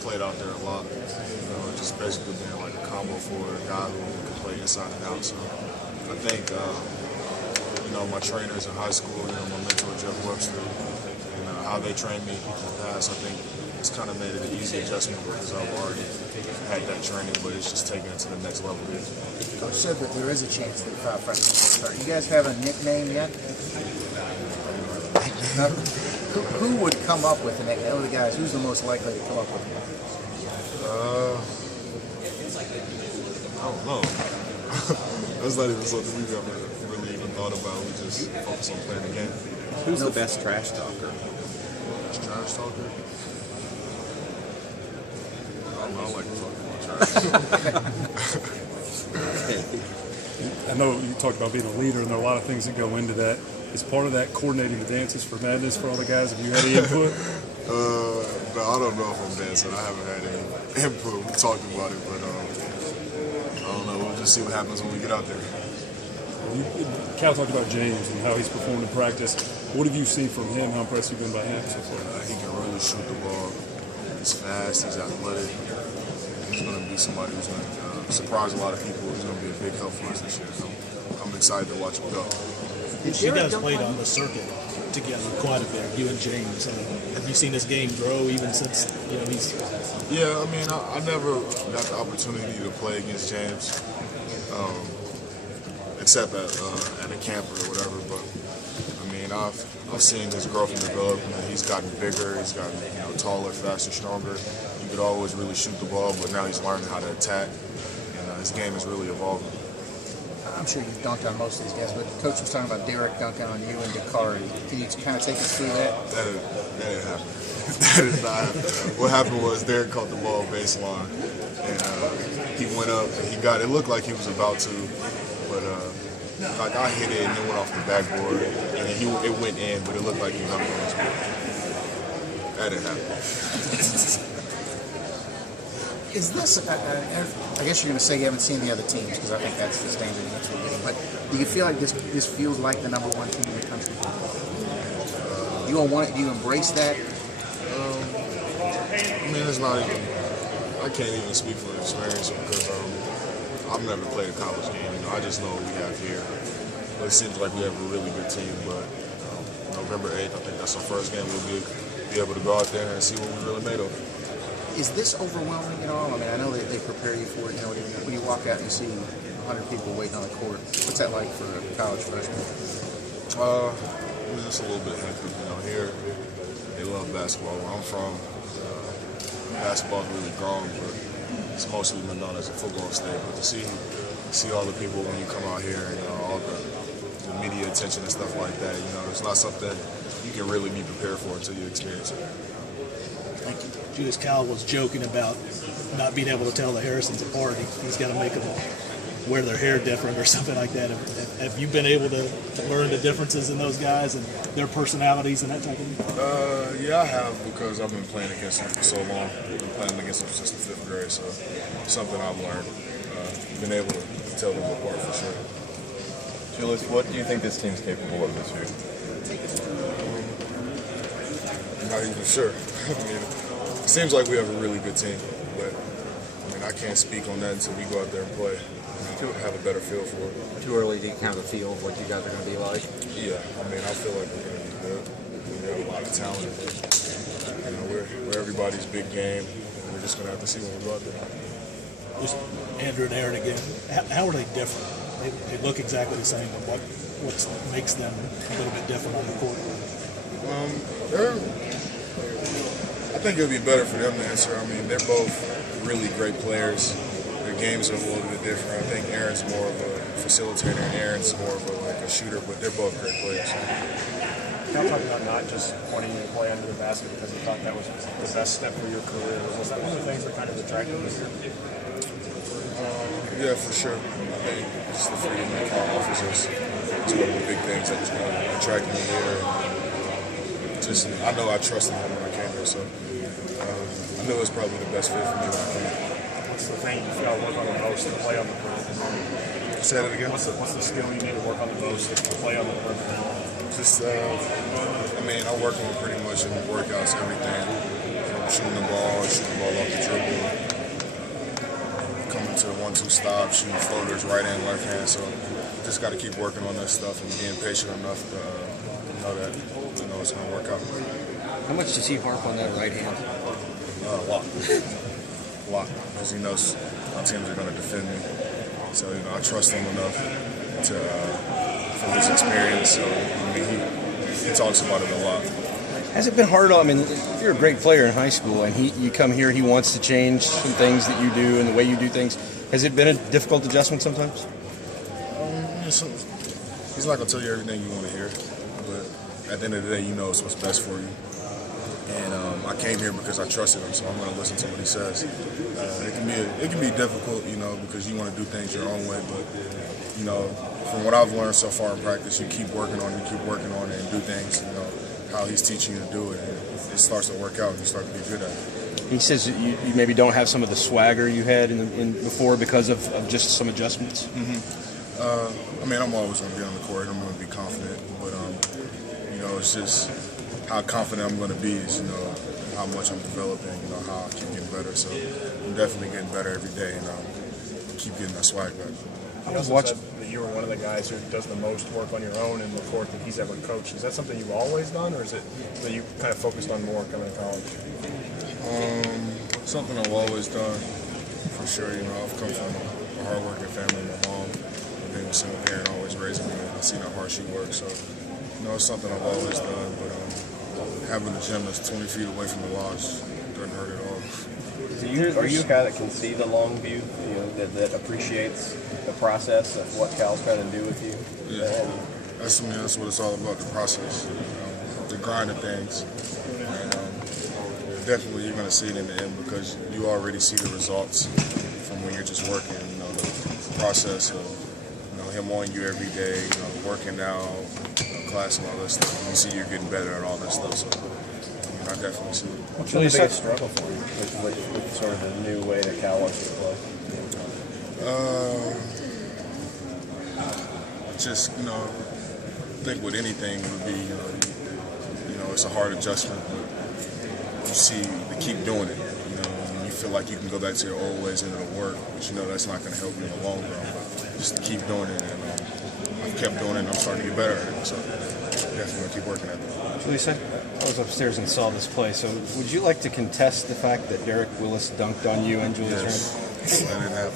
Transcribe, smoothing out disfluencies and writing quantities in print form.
played out there a lot. Just basically being like a combo for a guy who can play inside and out. So I think, my trainers in high school, my mentor Jeff Webster, how they trained me in the past, I think it's kind of made it an easy adjustment because I've already had that training, but it's just taking it to the next level here. Coach said that there is a chance that freshmen will start. You guys have a nickname yet? Who would come up with a nickname? Of the guys, who's the most likely to come up with one? I don't know. That's not even something we've ever really even thought about. We just focus on playing the game. Who's the best trash talker? Best trash talker? I like to talk about trash. I know you talked about being a leader, and there are a lot of things that go into that. Is part of that coordinating the dances for Madness for all the guys? Have you had any input? No, I don't know if I'm dancing. I haven't had any input. We talked about it, but I don't know. We'll just see what happens when we get out there. Cal talked about James and how he's performed in practice. What have you seen from him? How impressed have you been by him so far? He can really shoot the ball. He's fast. He's athletic. He's going to be somebody who's going to surprise a lot of people. He's going to be a big help for us this year. So I'm excited to watch him go. You guys played on the circuit together quite a bit, you and James. Have you seen this game grow even since he's? Yeah, I mean, I never got the opportunity to play against James, except at a camp or whatever. But I mean, I've seen his growth and development. He's gotten bigger. He's gotten taller, faster, stronger. He could always really shoot the ball, but now he's learning how to attack, and his game is really evolving. I'm sure you've dunked on most of these guys, but Coach was talking about Derek dunking on you and Dakari. Can you kind of take us through that? That didn't happen. That did not happen. What happened was Derek caught the ball baseline, and he went up, and he got it. Looked like he was about to, but like I hit it, and it went off the backboard, and it went in, but it looked like he dunked on his board. That didn't happen. Is this, I guess you're going to say you haven't seen the other teams, because I think that's the standard the answer will be, but do you feel like this feels like the number one team in the country? You don't want it? Do you embrace that? I mean, it's not even, I can't even speak for experience because I've never played a college game. I just know what we have here. But it seems like we have a really good team, but November 8th, I think that's our first game. We'll be able to go out there and see what we're really made of. Is this overwhelming at all? I mean, I know they prepare you for it. When you walk out and you see 100 people waiting on the court, what's that like for a college freshman? I mean, it's a little bit hectic. Here they love basketball. Where I'm from, basketball's really grown, but it's mostly been known as a football state. But to see all the people when you come out here, all the media attention and stuff like that, it's not something you can really be prepared for until you experience it. Thank you. Julius Cal was joking about not being able to tell the Harrisons apart. He's got to make them wear their hair different or something like that. Have you been able to learn the differences in those guys and their personalities and that type of thing? Yeah, I have, because I've been playing against them for so long. I've been playing against them since the 5th grade, so it's something I've learned. Been able to tell them apart for sure. Julius, what do you think this team's capable of this year? I'm not even sure. I mean, it seems like we have a really good team, but I can't speak on that until we go out there and play. Have a better feel for it. Too early to have a feel of what you guys are going to be like? Yeah, I feel like we're going to be good. We have a lot of talent. We're everybody's big game. We're just going to have to see when we go out there. Just Andrew and Aaron again. How are they different? They look exactly the same, but what makes them a little bit different on the court? I think it would be better for them to answer. I mean, they're both really great players. Their games are a little bit different. I think Aaron's more of a facilitator and Aaron's more of a shooter, but they're both great players. Cal talked about not just wanting you to play under the basket because he thought that was the best step for your career. Was that one of the things that kind of attracted you here? Yeah, for sure. I think just the freedom that Cal offers us is one of the big things that was going to attract me here. I know I trusted him when I came here, so I know it's probably the best fit for me when I came. What's the thing you feel work on the most to play on the perimeter? Say that again? What's the skill you need to work on the most to play on the perimeter? I work on pretty much in the workouts, everything. From shooting the ball off the to the 1-2 stop, shooting floaters, right hand, left hand. So just got to keep working on that stuff and being patient enough to know that it's going to work out. How much does he harp on that right hand? A lot, because he knows our teams are going to defend me. So I trust him enough to from his experience. So he talks about it a lot. Has it been hard? I mean, you're a great player in high school, and you come here, he wants to change some things that you do and the way you do things. Has it been a difficult adjustment sometimes? He's not going to tell you everything you want to hear, but at the end of the day, you know it's what's best for you. And I came here because I trusted him, so I'm going to listen to what he says. It can be difficult, because you want to do things your own way, but from what I've learned so far in practice, you keep working on it, and do things, how he's teaching you to do it, and it starts to work out, and you start to be good at it. He says that you maybe don't have some of the swagger you had in before because of just some adjustments. I'm always going to be on the court. I'm going to be confident, but it's just how confident I'm going to be is how much I'm developing, how I keep getting better. So I'm definitely getting better every day, and keep getting that swag back. You also said that you were one of the guys who does the most work on your own in the court that he's ever coached. Is that something you've always done, or is it that you kind of focused on more coming to college? Something I've always done, for sure. I've come from a hardworking family. My mom, being a single parent, always raising me, and I've seen how hard she works. So, it's something I've always done, but having a gym that's 20 feet away from the lodge doesn't hurt at all. Are you a guy that can see the long view, that appreciates the process of what Cal's trying to do with you? Yeah, that's what it's all about, the process, the grind of things. And definitely you're going to see it in the end because you already see the results from when you're just working, the process of him on you every day, working out, class and all that stuff. You see you're getting better at all that stuff, so I definitely see it. What's the biggest struggle for you with sort of the new way that Cal wants to play? Just, I think with anything would be, it's a hard adjustment, but you see, to keep doing it, and you feel like you can go back to your old ways and it'll work, but that's not going to help you in the long run. But just to keep doing it, and I've kept doing it, and I'm starting to get better at it, so definitely going to keep working at it. Julius, I was upstairs and saw this play, so would you like to contest the fact that Derek Willis dunked on you and Julius Randle? That didn't happen.